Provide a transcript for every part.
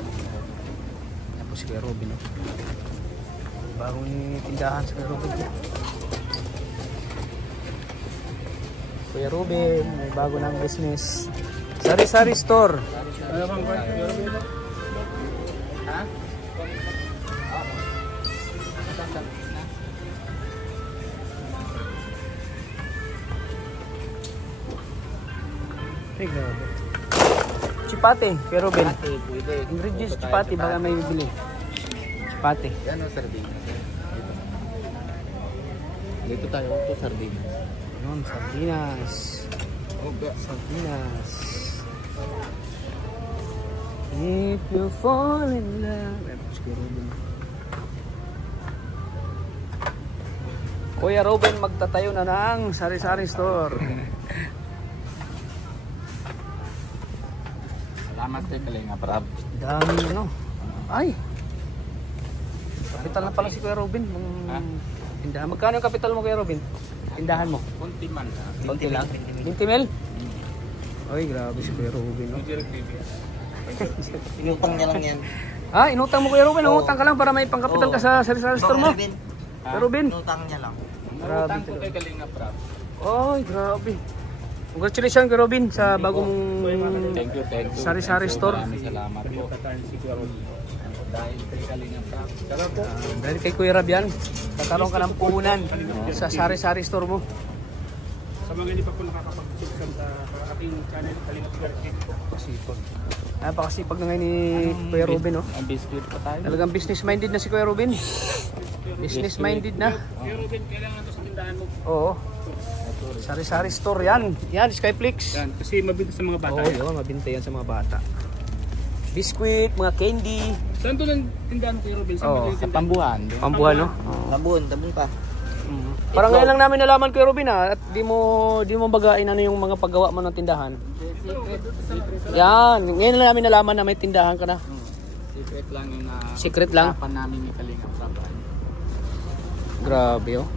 Yan po si Kuya Robin. Bagong tindahan sa Kuya Robin. Kuya Robin, may bago ng business. Sari-sari store. Ano bang Kuya Robin? Ha? Ay, grabe. Chipate, Kuya Robin. Pwede. Ingredients chipate, baka may bibili. Chipate. Yan o, sardinas. Dito tayo ito, sardinas. Yun, sardinas. Okay. Sardinas. If you fall in love. Kuya Robin. Kuya Robin magtatayo na ng sari-sari store. Salamat kay Kalinga Prab. Dami ano. Ay. Kapital na pala si Kuya Robin. Tindahan. Magkano yung kapital mo, Kuya Robin? Tindahan mo? Kunti man. Kunti lang. 20 mil? Ay, grabe si Kuya Robin. No? Inutang niya lang yan. Ah, inutang mo, Kuya Robin. Utang ka lang para may pangkapital ka sa sari-sari store mo. Kuya Robin. Inutang niya lang. Marutang ko kay Kalinga Prab. Ay, grabe. Congratulations, Kuya Robin, sa bagong Thank you. sari-sari store. Maraming salamat po. Dahil kay Kalinga Prab. Dahil kay Kuya Rab yan, kakaroon ka ng puhunan sa sari-sari store mo. Sa mga hindi pa po nakakapag-subscribe sa ating channel, Kalinga Prab. Pasipag. Napakasipag na ngayon ni Kuya Robin. Oh. Ang biscuit pa tayo. Talagang business-minded na si Kuya Robin. Business-minded na. Kuya Robin, kailangan ito sa tindahan mo. Oo. Sari-sari store yan. Yan, Skyflix. Yan, kasi mabili sa mga bata. Oo, yun, mabinta yan sa mga bata. Biscuit, mga candy. Saan ito ng tindahan mo, Kuya Robin? Saan Oo, ba yung Sa tindahan? Pambuhan. Pambuhan, no? Tabon pa. Parang ngayon lang namin nalaman, Kuya Robin, at di mo bagain ano yung mga paggawa mo ng tindahan. Yan, ngayon lang namin nalaman na may tindahan ka na. Secret lang yung Secret lang? usapan namin ni Kalinga Prab. Grabe, oh.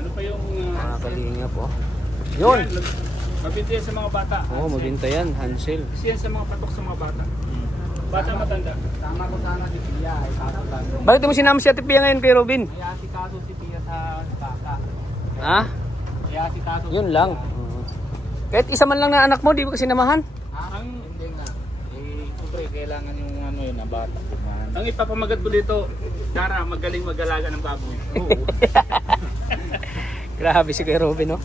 Ano pa yung... Mga kalingap, oh. Yun! Mabinta yan sa mga bata. Oo, mabinta yan, Hansel. Kasi yan sa mga patok sa mga bata. Bata matanda. Tama ko sana si Pia. Ay kaso lang. Bakit mo sinama si Ate Pia ngayon, Kuya Robin? Kaya si kaso si Pia sa bata. Ha? Kaya si kaso Yun lang. Kahit isa man lang na anak mo, di ba kasi namahan? Hindi nga. Eh, siyempre, kailangan yung ano yun, na bata. Ang ipapamagat ko dito, Dara, magaling mag-alaga ng baboy. Grabe si Kuya Robin, no?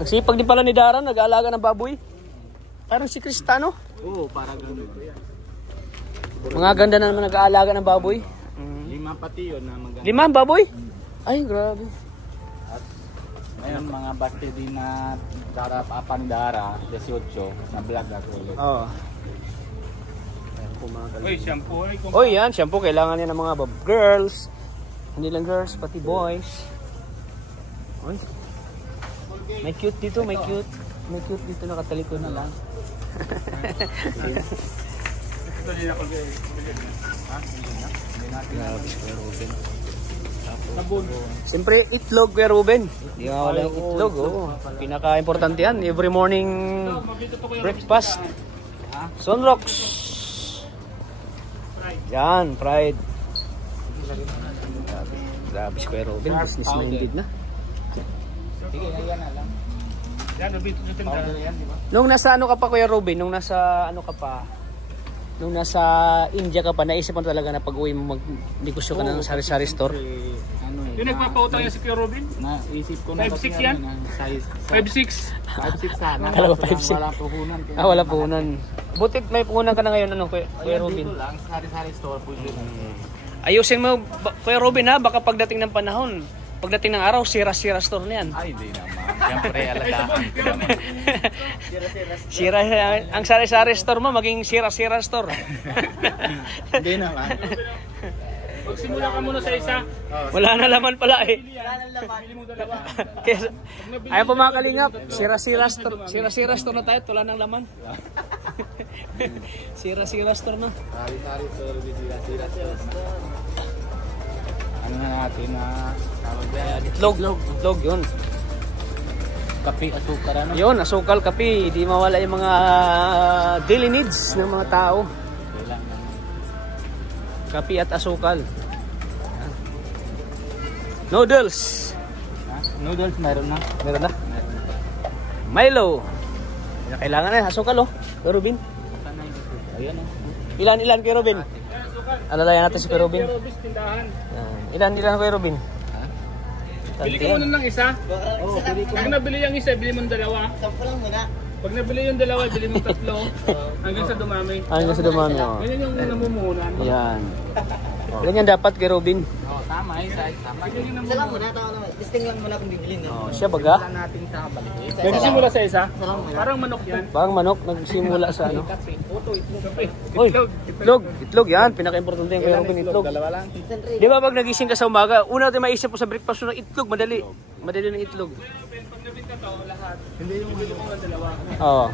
Ang sipag din pala ni Dara, nag-aalaga ng baboy. Parang si Cristano. Oo, para gano'n. Mga ganda na naman nag-aalaga ng baboy. 5 pati yun na maganda. 5 ang baboy? Ay, grabe. At ngayon mga basti din na Dara, apa ni Dara, 18, na vlog ako ulit. Oo. Uy, shampoo. Oy, yan, shampoo kailangan yan ng mga girls. Hindi lang girls, pati boys. Oy. May cute dito, may cute. May cute dito, nakatalikod na lang. Ito din ako. Grabe si Kuya Ruben. Sabon. Siyempre, itlog, Kuya Ruben. Di ba wala yung itlog, oh. Pinaka-importante yan. Every morning breakfast. Sunrocks. Yan, fried. Grabe si Kuya Ruben, business-minded na. Sige, yan na lang. Yan, mabito sa tindahan. Powder yan, di ba? Nung nasa ano ka pa, Kuya Ruben, nung nasa ano ka pa, nung nasa India ka pa, naisip mo talaga na pag-uwi mo mag-negosyo ka ng sari-sari store? Ano eh, Yung nagpapautang yan si Kuya Robin? naisip ko na 5'6" yan? Size 5'6". 5'6" sana. Akala ko Kaso 5'6". lang wala puhunan. Ah, wala puhunan. Butit may puhunan ka na ngayon, ano, Kuya Ayan, Robin? dito lang, sari-sari store po yun. Ayusin mo, Kuya Robin, ha, baka pagdating ng panahon, pagdating ng araw, sira-sira store na yan. Ay, di naman. Siyempre, alagaan ko naman. Sira, ang sari-sari store mo, maging sira-sira store. Hindi naman. Magsimula ka muna sa isa. Wala na laman pala eh. Pili mo dalawa. Kaya, ayaw po mga kalingap, sira-sira store na tayo, wala nang laman. Sira-sira store na. Sari-sari store, sira-sira store. Ano na natin na tawag yan? Itlog yun. Kape, asukar, ano? Yun, asukal, kape, hindi mawala yung mga daily needs ng mga tao. Kailangan. Kape at asukal. Yan. Noodles. Noodles meron na. Meron na. Milo. Yan, kailangan na asukal oh. Kuya Robin. Ayan o. Ilan Kuya Robin? Alalayan natin si Kuya Robin. Robis, tindahan. Yan. Ilan Kuya Robin? Bili ka muna ng isa. Pag nabili yung isa, bili mo ng dalawa. Sampo lang muna. Pag nabili yung dalawa, bili mo tatlo. Hanggang sa dumami. Hanggang sa dumami oh. Ganyan yung namumuhunan. Yan. Ganyan dapat Kuya Robin. Oo, tama. Isa. Tama. Isa lang muna, tao naman. Testing lang muna kung bibilin. Oh, siya baga. Wala natin sa balik. Nagsimula sa isa? Isa lang muna. Parang manok yan. Parang manok nagsimula sa ano. Oto, itlog. Uy, itlog yan. Pinaka-importante yung Kuya Robin, itlog. Dalawa lang. Di ba pag nagising ka sa umaga, una natin maisip po sa breakfast ng itlog, madali. Madali ng itlog. Pag nabinta to, lahat. Hindi yung bili mo ng dalawa. Oo.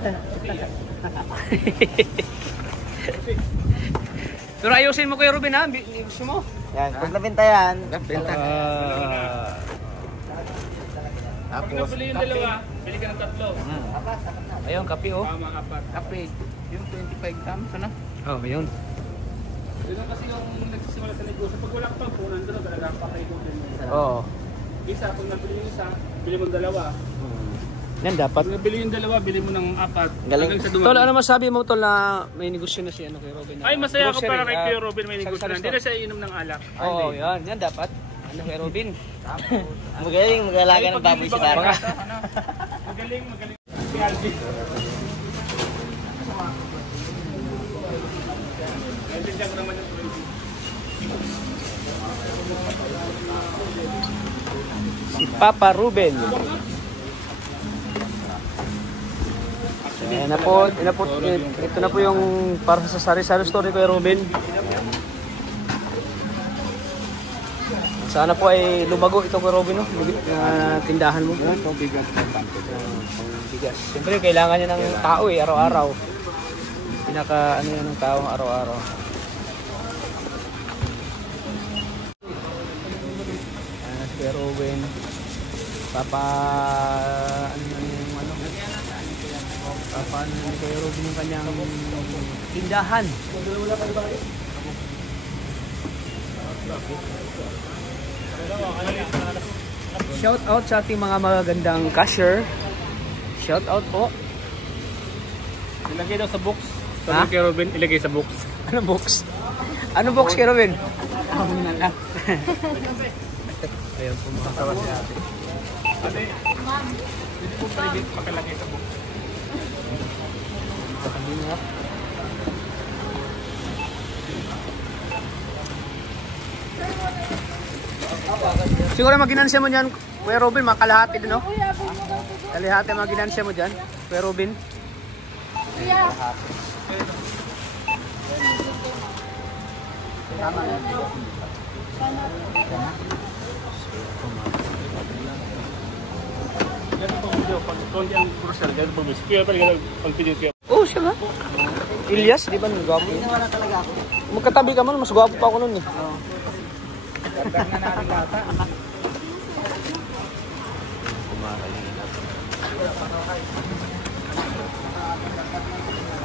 Pero ayusin mo Kuya Robin ha, gusto mo? Yan, pag nabenta yan. Benta. Pag nabili yung dalawa, bili ka ng tatlo. Ayun, kape oh. Tama, apat. Kape. Yung 25 grams, ano? Oh, ayun. Yun ang kasi yung nagsisimula sa negosyo. Pag wala ka pang punan doon, talaga pakikutin mo. Oo. Isa, pag nabili yung isa, bili mo ng dalawa. Yan dapat. Pag nabili yung dalawa, bili mo ng apat. Galing. Hanggang sa dumami. Tol, ano masabi mo tol na may negosyo na si ano kay Robin? Ay, masaya ako Grocery, para kay Kuya ah, Robin may negosyo na. Hindi na siya inom ng alak. Oo, yan. Yan dapat. Ano kay Robin? Magaling, mag-alaga ng baboy si Dara. Magaling. Si Alvin. Alvin siya ko naman yung Robin. Si Papa Ruben. Ayan na po, ito na po yung para sa sari-sari store ni Kuya Robin. Sana po ay lumago ito Kuya Robin, no? Tindahan mo. Ito, bigat na tanto. Bigas. Siyempre, kailangan niya ng tao eh, araw-araw. Pinaka, ano yan ng tao araw-araw. Ayan, Kuya Robin. Papa, ano yung ano? Papa, ano yung Kuya Robin yung kanyang tindahan. Shout out sa ating mga magagandang cashier. Shout out po. Ilagay daw sa box. Ha? Sabi kay Robin, ilagay sa box. Ano box? Ano box kay Robin? Ako na lang. Ayun po mga kawas si ate. Ate, hindi po private pakalagay sa box. Siguro mag-ginansya mo dyan, Kuya Robin, mga kalahati din, no? Kalahati mga ginansya mo dyan, Kuya Robin. Ganito pang video, pag konti ang grocery, ganito pang video. Kaya pala pag video kaya. Oh, siya ba? Ilyas, di ba? Gwapo. Wala talaga ako. Magkatabi ka man, mas gwapo pa ako nun eh. Gandang na natin lata.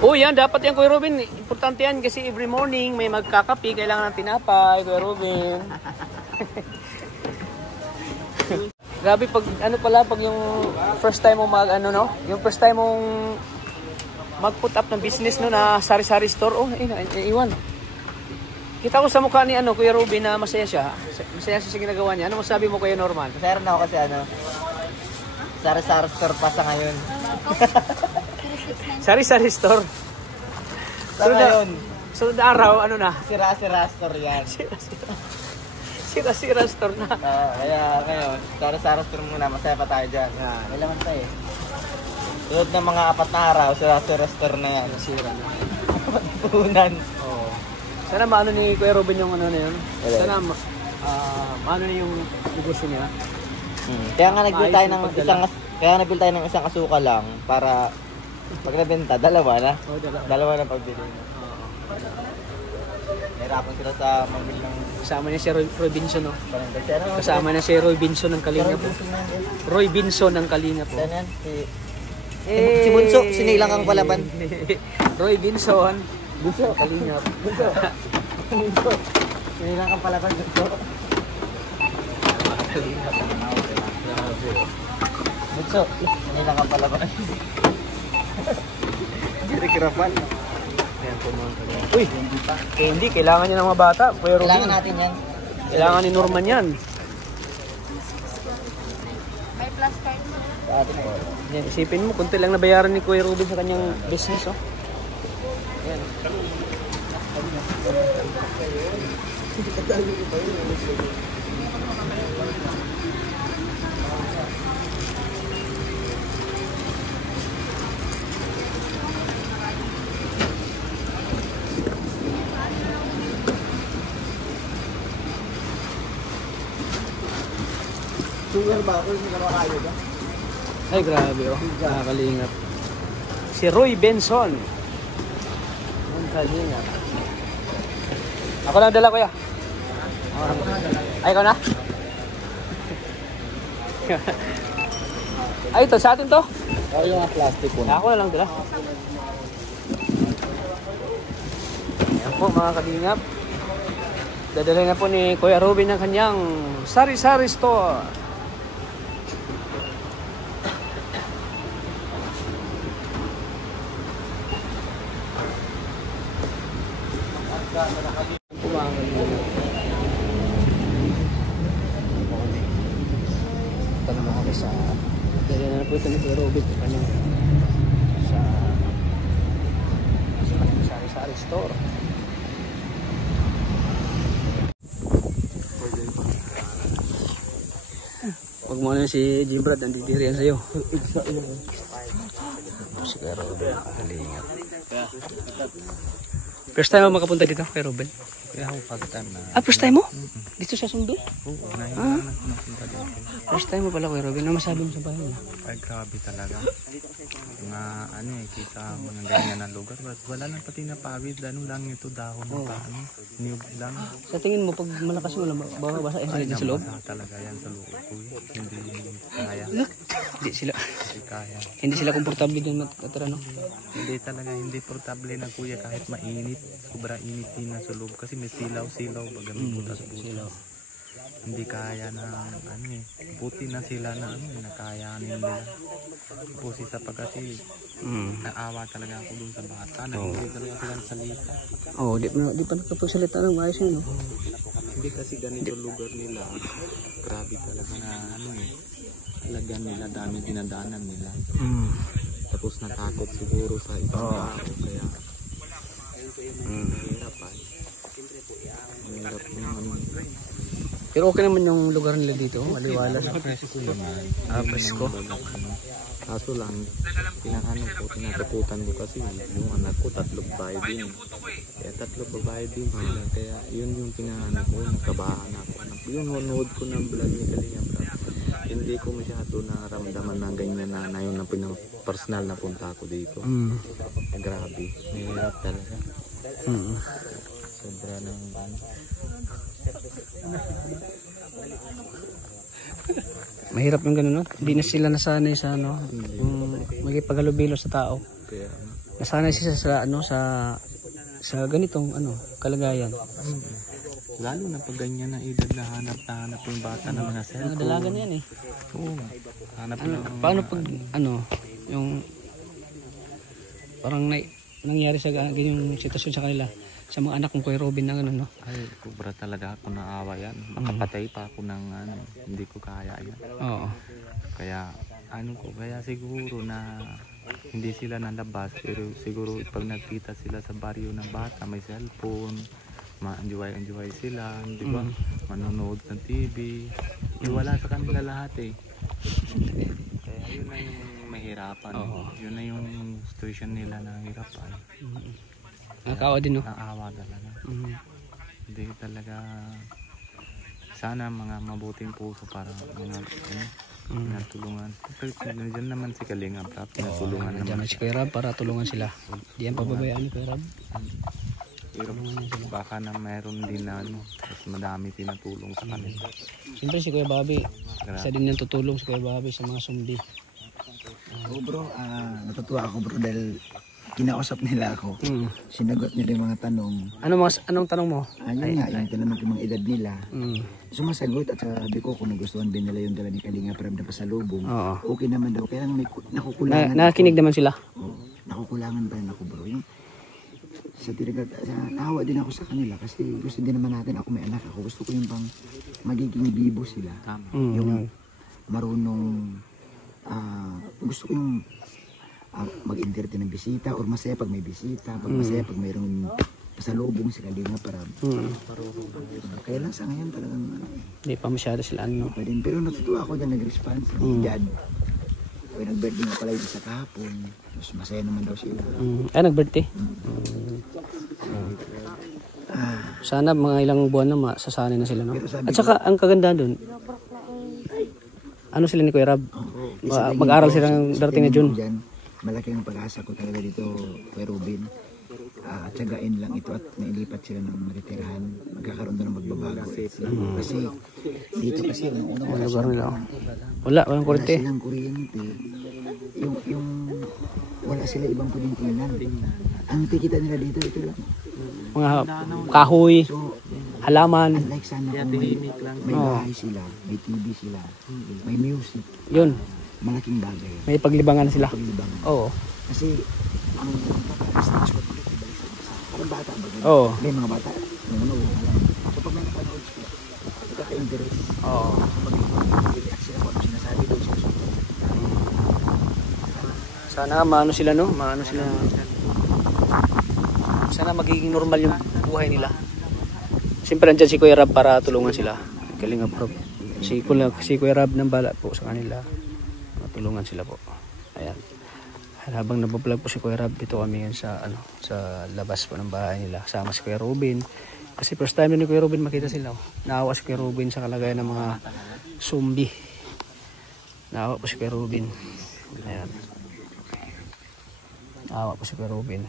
Oh, yan. Dapat yan, Kuya Robin. Importante yan kasi every morning may magkakapi. Kailangan ng tinapay, Kuya Robin. Grabe, pag ano pala, pag yung first time mo yung first time mong mag-put up ng business no na sari-sari store. Oh, iwan. Kita ko sa mukha ni Kuya Robin na masaya siya. Masaya siya sa ginagawa niya. Ano masabi mo, Kuya Norman? Masaya rin ako kasi Sari-sari store pa sa ngayon. Sari-sari store. Sa ngayon, Sunod na araw, ano na? sira-sira store yan. Sira-sira store na. Kaya ngayon, sari-sari store muna. Masaya pa tayo dyan. May laman pa eh. Tulad ng mga 4 na araw, sira-sira store na yan. Sira na. Punan. Oo. Sana maano ni Kuya Robin yung ano na yun. Okay. Sana maano na yung negosyo niya. Kaya nga nagbil tayo ng isang asukal lang para pag nabenta, dalawa na. Oh, Dalawa na pagbili. Nahirapan sila sa magbili ng Kasama niya si Roy Binson, no? paninda. Kasama na si Roy Binson ng Kalinga po. Roy Binson ng Kalinga po. Yan. Si Bunso, sinilang ang palaban. Roy Binson. Bunso, Kalinga. Bunso. Kailangan kang palaban dito. Butso, kailangan kang palaban. Dirikirapan. Ayan po mga kaibigan. Uy, hindi. Kailangan niya ng mga bata. Pero Kailangan natin yan. kailangan ni Norman yan. May plus card. Sa atin po. Yan, isipin mo, kunti lang nabayaran ni Kuya Ruben sa kanyang business, oh. Yan. Sugar ba ako? Hindi ka makayo ba? Ay, grabe, oh. Nakakalingap. Si Roy Benson. Ang kalingap. Ako lang dala, kuya. Ay, ikaw na? Ay, ito. Sa atin to? Oo, yung mga plastic po. Ako na lang dala. Ayan po, mga kalingap. Dadalhin na po ni Kuya Ruben ng kanyang sari-sari store. Tanong kami sa dahil na po ito ni Kuya Robert sa kanyang sa kanyang sari-sari store. Huwag mo na si Jimbrad, nanditiri yan sa'yo. Si Kuya Robert, kalingap. First time mo makapunta dito, Kuya Robert? Kaya ako pag-time na. Ah, first time mo? Dito sa Sundo? Oo, nahilangan ako napunta dito. First time mo pala, Kuya Robert. Ano masabi mo sa bahay mo? Ay, grabe talaga. Mga ano eh, kita mga ganyan na lugar. Wala lang pati na pawid. Ano lang ito, dahon na paano. Niyog lang. Sa tingin mo, pag malakas mo, basa yan sa loob? Nabasa talaga yan sa loob ko. Hindi kaya. Hindi sila. Hindi kaya. Hindi sila komportable din matira, no? Hindi talaga, hindi portable na kuya kahit mainit. Sobra init din na sa loob. Kasi may silaw-silaw. Baga may butas-butas. Hindi kaya na ano eh. Buti na sila na ano eh, nakayanin nila. Tapos isa pa kasi naawa talaga ako dun sa bata. Hindi talaga silang salita. Oo, di pa nakapagsalita ng maayos yun, no? Hindi kasi ganito lugar nila. Grabe talaga na ano eh. Talagang nila dami dinadanan nila. Tapos natakot siguro sa ibang tao. Kaya mahirap pa. Mahirap yung ano. Pero okay naman yung lugar nila dito, maliwalas. Presko naman. Ah, presko. Kaso lang, tinatakutan ko kasi yung anak ko, 3 babae din. Kaya 3 babae din sila. Kaya yun yung pinahanap ko, nakabahan ako. Yun, nanood ko ng vlog ni Kalinga Brad. Hindi ko masyado naramdaman na ganyan na yun ang personal na punta ko dito. Grabe, mahirap talaga. Sobra ng Mahirap yung gano'n, no? Hindi na sila nasanay sa ano, yung magipaghalubilo sa tao. kaya Nasanay sila sa ano, sa ganitong ano, kalagayan. lalo na pag ganyan na edad na hanap yung bata ng mga Mga cellphone. dalaga na yan eh. Oo. Hanap Ano, na paano pag ano, yung parang nangyari sa ganyang sitwasyon sa kanila, sa mga anak ng Kuya Robin na ano, no? Ay, kubra talaga ako naawa yan. Makapatay pa ako ng ano, hindi ko kaya yan. Oo. Kaya ano ko, kaya siguro na hindi sila nalabas, pero siguro pag nagkita sila sa baryo ng bata, may cellphone, ma-enjoy sila, di ba? Manonood ng TV. Wala sa kanila lahat eh. Kaya yun na yung mahirapan. Yun na yung situation nila na hirapan. Nakakaawa din, no? Naawa talaga. Hindi talaga. Sana mga mabuting puso para mga pinatulungan. Nandiyan naman si Kalinga Brad, pinatulungan naman. Diyan si Kuya Rab para tulungan sila. Di yan pababayaan ni Kuya Rab. Pero baka na mayroon din na ano, mas madami tinatulong sa kanila. Siyempre si Kuya Bobby, isa din yung tutulong si Kuya Bobby sa mga sumbi. Oo bro, natutuwa ako bro dahil kinausap nila ako. Sinagot nila yung mga tanong. Anong tanong mo? Ayun nga, yung tinanong ko yung mga edad nila. Mm. Sumasagot at sabi ko kung nagustuhan din nila yung dala ni Kalinga Prab na pasalubong. Oo. Okay naman daw. Kaya lang may nakukulangan. Nakikinig naman sila. Oo, nakukulangan pa rin ako bro. Yung, nahawa din ako sa kanila kasi gusto din naman natin ako may anak ako. Gusto ko yung pang magiging bibo sila. Yung marunong, gusto ko yung mag-entertain ng bisita or masaya pag may bisita, pag masaya pag mayroong pasalubong sila Kalinga Prab. Kaya lang sa ngayon talagang Hindi pa masyado sila ano. pa din. Pero natutuwa ako dyan nag-response ng edad. Kaya nag-birthday nga pala yung isa kahapon. Mas masaya naman daw sila. Nag-birthday. Sana mga ilang buwan na masasanay na sila, no? At saka ang kaganda doon, ano sila ni Kuya Rab? Mag-aral sila ng darating na June. Dyan, malaki ang pag-asa ko talaga dito kay Robin. Tsagain lang ito at nailipat sila ng matitirahan. Magkakaroon doon ng magbabago. Kasi dito kasi nung unang Lugar nila. Walang kuryente. wala silang kuryente. Yung wala sila ibang pwedeng tingnan. Ang tikita nila dito, ito lang. Mga kahoy, So, halaman. unlike sana kung may bahay sila, may TV sila, may music, Yun, malaking bagay. may paglibangan sila. Paglibangan. Oo. Kasi ang pagka-stage ko, parang bata ba? Oo. May mga bata, alam. So pag may napanood sila, magkaka-interest. Oo. Mag-react sila kung ano sinasabi doon sa susunod. Sana maano sila, no? Sana magiging normal yung buhay nila. Siyempre andyan si Kuya Rab para tulungan sila. Kalinga Prab. Si Kuya Rab nang bala po sa kanila. Tulungan sila po. Ayan. Habang nabablog po si Kuya Rab, dito kami ngayon sa labas po ng bahay nila. Sama si Kuya Robin. Kasi first time ni Kuya Robin makita sila. Naawa si Kuya Robin sa kalagayan ng mga zombie. Naawa po si Kuya Robin. Ayan. Naawa po si Kuya Robin.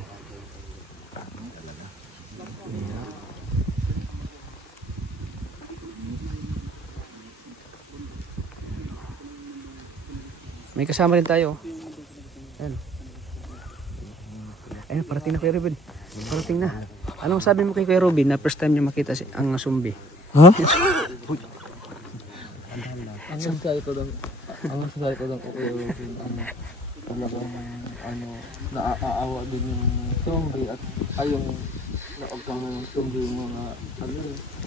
May kasama rin tayo. Ayan. Ayun, parating na Kuya Robin. Parating na. Anong sabi mo kay Kuya Robin na first time niya makita ang zombie? Ha? Ang sasabi ko lang okay, talagang naaawa din yung zombie at yung naagkang ng zombie yung mga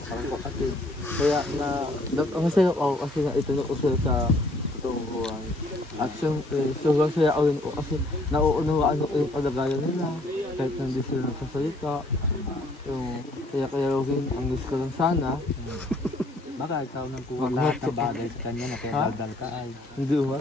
parang kapatid. Kaya ang saya ako kasi na ito na uso sa itong buwan. At siyempre, sobrang saya ako rin kasi nauunawaan ko yung kalagayan nila kahit hindi sila nagsasalita. Kaya rin ang gusto ko lang sana. Baka ikaw nang kuha lahat ng bagay sa kanya na kaya daldal ka ay. Hindi ba?